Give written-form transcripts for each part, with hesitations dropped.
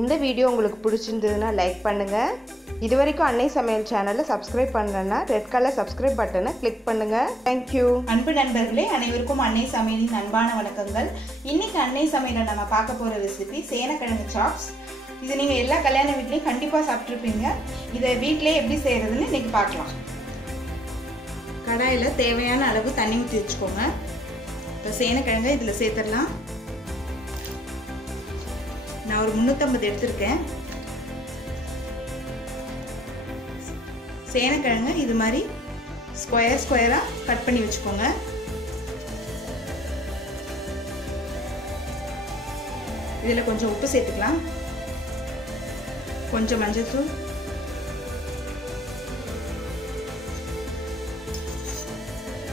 இந்த வீடியோ உங்களுக்கு பிடிச்சிருந்ததுன்னா லைக் பண்ணுங்கள். இது வரைக்கும் அன்னை சமையல் சேனலை சப்ஸ்கிரைப் பண்ணலன்னா ரெட் கலர் சப்ஸ்கிரைப் பட்டனை கிளிக் பண்ணுங்கள். தேங்க்யூ. அன்பு நண்பர்களே, அனைவருக்கும் அன்னை சமையலின் அன்பான வணக்கங்கள். இன்னைக்கு அன்னை சமையலில் நம்ம பார்க்க போகிற ரெசிபி சேனக்கிழங்கு சாப்ஸ். இது நீங்கள் எல்லா கல்யாண வீட்லேயும் கண்டிப்பாக சாப்பிட்ருப்பீங்க. இதை வீட்டிலே எப்படி செய்கிறதுன்னு இன்னைக்கு பார்க்கலாம். கடாயில் தேவையான அளவு தண்ணி ஊற்றி வச்சுக்கோங்க. இப்போ சேனக்கிழங்கு இதில் சேர்த்துடலாம். நான் ஒரு 350 எடுத்திருக்கேன். சேனக்கிழங்கு இது மாதிரி ஸ்கொயராக கட் பண்ணி வச்சுக்கோங்க. இதில் கொஞ்சம் உப்பு சேர்த்துக்கலாம், கொஞ்சம் மஞ்சள்தூள்,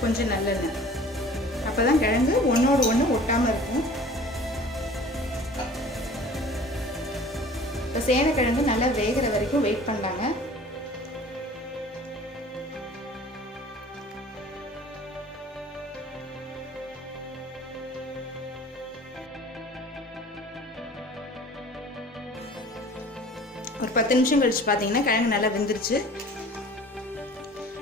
கொஞ்சம் நல்லெண்ணெய். அப்போ தான் கிழங்கு ஒன்றோடு ஒன்று ஒட்டாமல் இருக்கும். இப்போ சேனக்கிழங்கு நல்லா வேகிற வரைக்கும் வெயிட் பண்ணலாங்க. ஒரு 10 நிமிஷம் கழிச்சு பார்த்தீங்கன்னா கிழங்கு நல்லா வெந்துருச்சு.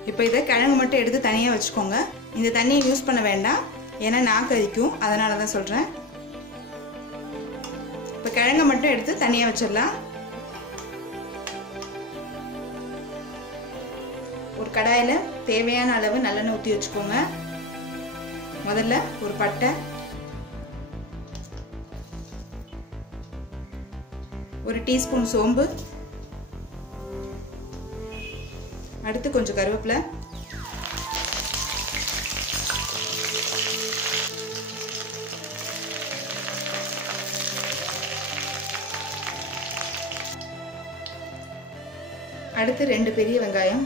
இப்போ இதை கிழங்கு மட்டும் எடுத்து தனியாக வச்சுக்கோங்க. இந்த தண்ணியை யூஸ் பண்ண வேண்டாம், ஏன்னா நாக்கு அரிக்கும், அதனால தான் சொல்கிறேன். இப்போ கிழங்கு மட்டும் எடுத்து தனியாக வச்சிடலாம். ஒரு கடாயில் தேவையான அளவு நல்லெண்ணெய் ஊற்றி வச்சுக்கோங்க. முதல்ல ஒரு பட்டை, ஒரு டீஸ்பூன் சோம்பு, அடுத்து கொஞ்சம் கருவேப்பிலை, அடுத்து 2 பெரிய வெங்காயம்,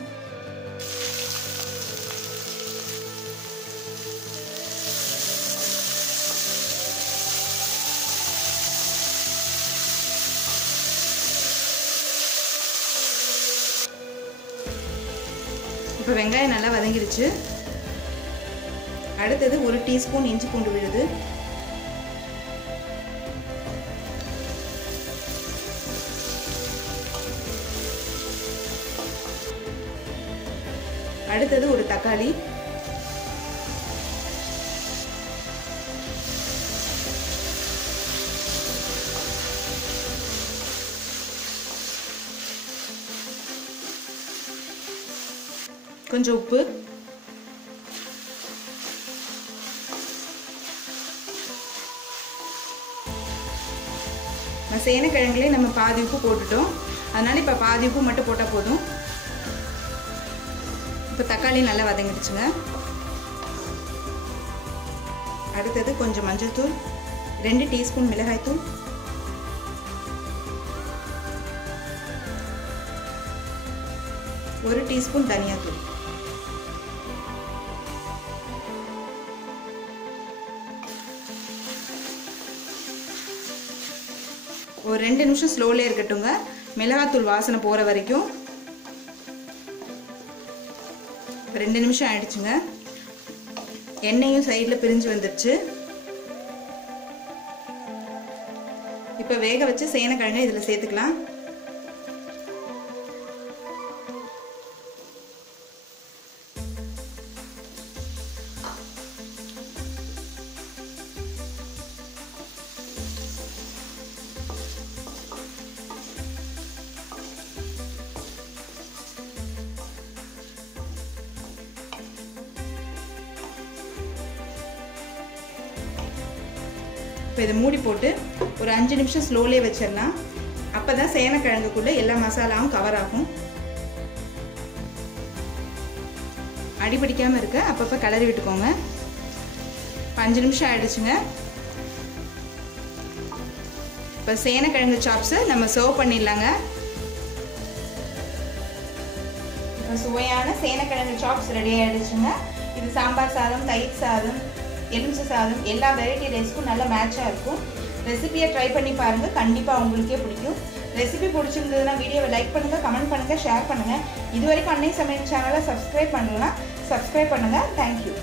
இப்போ வெங்காயம் நல்லா வதங்கிடுச்சு. அடுத்தது 1 டீஸ்பூன் இஞ்சி பூண்டு விழுது, அடுத்தது ஒரு தக்காளி, கொஞ்சம் உப்பு, சேனக்கிழங்குலே நம்ம பாதி உப்பு போட்டுட்டோம், அதனால இப்போ பாதி உப்பு மட்டும் போட்டால் போதும். இப்போ தக்காளி நல்லா வதங்கிடுச்சுங்க. அடுத்தது கொஞ்சம் மஞ்சள் தூள், 2 டீஸ்பூன் மிளகாய் தூள், ஒரு டீஸ்பூன் தனியாத்தூள், ஒரு 2 நிமிஷம் ஸ்லோலே இருக்கட்டுங்க, மிளகாத்தூள் வாசனை போகிற வரைக்கும். 2 நிமிஷம் ஆயிடுச்சுங்க. எண்ணெயும் சைடில் பிரிஞ்சு வந்துடுச்சு. இப்போ வேக வச்சு சேனக்கிழங்கை இதில் சேர்த்துக்கலாம். இப்போ இதை மூடி போட்டு ஒரு 5 நிமிஷம் ஸ்லோலே வச்சிடலாம். அப்போ தான் சேனக்கிழங்குக்குள்ளே எல்லா மசாலாவும் கவர் ஆகும். அடிபிடிக்காமல் இருக்க அப்பப்போ கிளறி விட்டுக்கோங்க. 5 நிமிஷம் ஆயிடுச்சுங்க. இப்போ சேனக்கிழங்கு சாப்ஸை நம்ம சர்வ் பண்ணிடலாங்க. இப்போ சுவையான சேனக்கிழங்கு சாப்ஸ் ரெடி ஆகிடுச்சுங்க. இது சாம்பார் சாதம், தயிர் சாதம், எலுமிச்சை சாதம், எல்லா வெரைட்டி ரைஸ்க்கும் நல்லா மேட்சாக இருக்கும். ரெசிபியை ட்ரை பண்ணி பாருங்கள், கண்டிப்பாக உங்களுக்கே பிடிக்கும். ரெசிபி பிடிச்சிருந்ததுன்னா வீடியோவை லைக் பண்ணுங்கள், கமெண்ட் பண்ணுங்கள், ஷேர் பண்ணுங்கள். இது வரைக்கும் அன்னை சமையல் சேனலை சப்ஸ்கிரைப் பண்ணலன்னா சப்ஸ்கிரைப் பண்ணுங்கள். தேங்க்யூ.